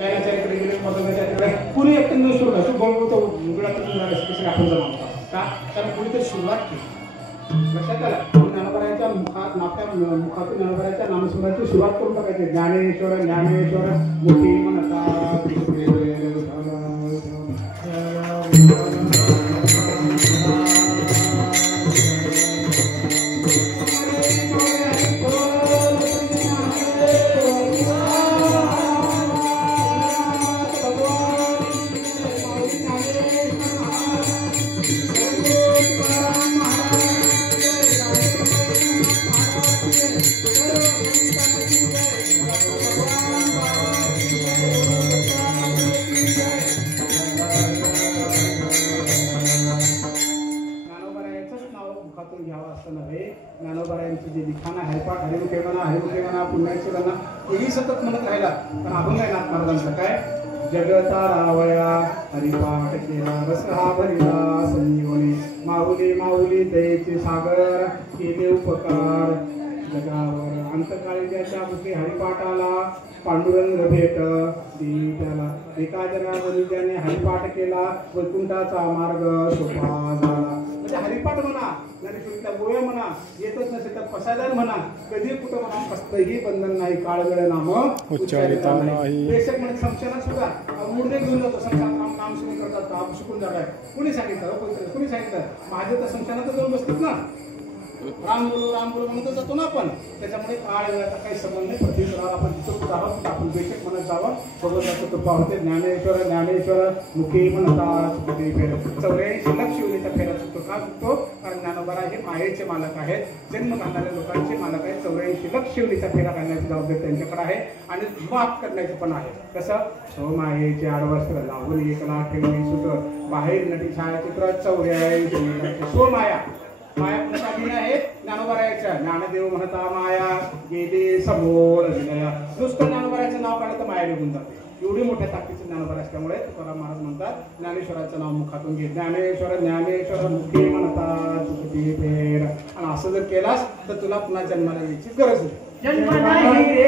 ज्ञानाचार्याकडे गेले मधुराचार्याकडे कुणी एकटं न सुरू तू बघू तो मुळात आपण जमा का कारण कुणीतरी सुरुवात केली लक्षात आलं ज्ञानोबाराच्या मुखातून ज्ञानोबाराच्या नामस्मरणाची सुरुवात करून बघायची ज्ञानेश्वर ज्ञानेश्वर मोठी म्हणता जे लिखाणं हरिपाठ हरिमुखे म्हणा पुण्याचे म्हणा हेही सतत म्हणत राहिला पण अभंग आहे नाथ महाराजांचा काय जगता रावया हरिपाठ केला रस हा भरिला संजीवनी माऊली माऊली दयेचे सागर केले उपकार जगावर अंतकाळी ज्याच्या मुखे हरिपाठाला पांडुरंग भेट ती त्याला एका जगामध्ये ज्याने हरिपाठ केला वैकुंठाचा मार्ग सोपा झाला म्हणजे हरिपाठ म्हणा ज्ञानेश्वरीचा गोळ्या म्हणा येतच नसेल तर पसायदार म्हणा कधी कुठं म्हणा कसलंही बंधन नाही काळगळ नाम उच्चारिता नाही बेशक म्हणजे संशयाला सुद्धा मुर्दे घेऊन जातो संशयात नाम सुरू करतात काम शिकून जात आहे कुणी सांगितलं कुणी सांगितलं माझ्या तर संशयाला जाऊन बसतात ना राम बोलू म्हणत जातो ना आपण त्याच्यामुळे काळ वेळाचा काही संबंध नाही प्रत्येक आपण जिथं आहोत आपण बेशक म्हणत जावं भगवंताचं कृपा होते ज्ञानेश्वर ज्ञानेश्वर मुखी म्हणतात फेर 84 लाख शिवलीचा फेरा चुकतो का चुकतो कारण ज्ञानोबा हे मायेचे मालक आहेत जन्म घालणाऱ्या लोकांचे मालक आहेत 84 लाख शिवलीचा फेरा घालण्याची जबाबदारी त्यांच्याकडे आहे आणि माफ करण्याचे पण आहे कसं स्वमायेचे आडवस्त्र लावून 1 लाख ठेवणी सुट बाहेर नटी छायाचित्र 84 स्वमाया माया पुन्हा आहे ज्ञानोबारायाच्या ज्ञानदेव म्हणता माया गेले समोर विनया नुसतं ज्ञानोबारायाचं नाव काढलं तर माया निघून जाते एवढी मोठ्या ताकदीचे ज्ञानोबार असल्यामुळे तुकाराम महाराज म्हणतात ज्ञानेश्वराचं नाव मुखातून घे ज्ञानेश्वर ज्ञानेश्वर मुखी म्हणतात चुकती फेर आणि असं जर केलास तर तुला पुन्हा जन्माला यायची गरज नाही